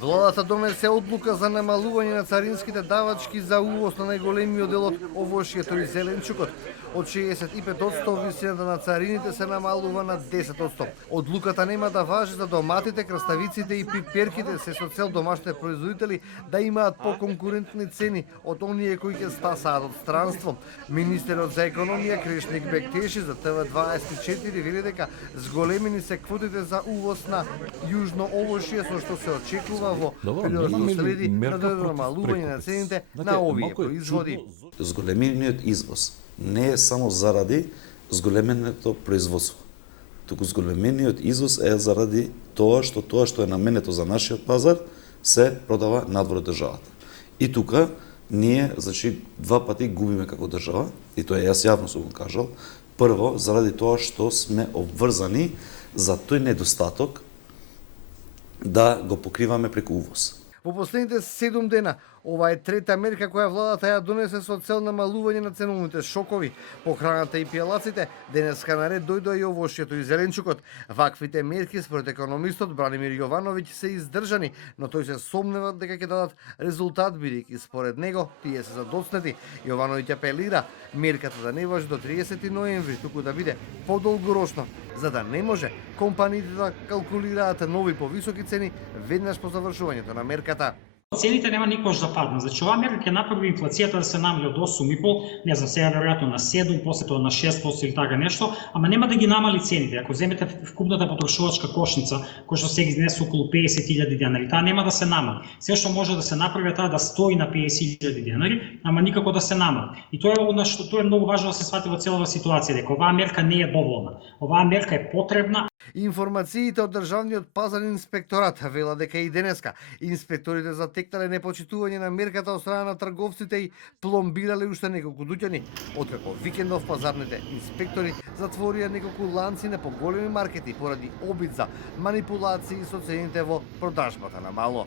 Владата донесе одлука за намалување на царинските давачки за увоз на најголемиот дел од овошјето и зеленчукот. Од 65% висината на царините се намалува на 10%. Одлуката нема да важи за доматите, краставиците и пиперките, се со цел домашните производители да имаат поконкурентни цени од оние кои ќе стасаат од странство. Министерот за економија Крешник Бектеши за ТВ24 вели дека зголемени се квотите за увоз на јужно овошје, со што се очекува во периодот што следи да дојде намалување на цените на овие производи. Зголемениот извоз не е само заради зголеменото производство, туку зголемениот извоз е заради тоа што е наменето за нашиот пазар се продава надвор од државата. И тука ние, значи, два пати губиме како држава, и тоа јас јавно сум го кажал. Прво, заради тоа што сме обврзани за тој недостаток да го покриваме преку увоз. Во последните 7 дена, ова е трета мерка која владата ја донесе со цел намалување на ценовните шокови по храната и пијалаците. Денеска наред дојдоа и овошјето и зеленчукот. Ваквите мерки според економистот Бранимир Јовановиќ се издржани, но тој се сомнeva дека ќе дадат резултат, бидејќи според него тие се задоцнети. Јовановиќ апелира мерката да не важи до 30 ноември, туку да биде подолгорочно, за да не може компаниите да калкулираат нови повисоки цени веднаш по завршувањето на мерката. Цените нема никош да паднат. Значи, оваа мерка ќе направи инфлацијата да се намали од 8,5, не знам, сега веројатно на 7, после тоа на 6% или така нешто, ама нема да ги намали цените. Ако земете вкупната потрошувачка кошница, која што се изнесе околу 50.000 денари, таа нема да се намали. Се што може да се направи таа да стои на 50.000 денари, ама никако да се намали. И тоа е многу важно да се свати во целава ситуација, дека оваа мерка не е доволна. Оваа мерка е потребна. Информациите од Државниот пазарен инспекторат вела дека и денеска инспекторите затекнале непочитување на мерката од страна на трговците и пломбирале уште неколку дуќани, откако викендов пазарните инспектори затворија неколку ланци на поголеми маркети поради обид за манипулации со цените во продажбата на мало.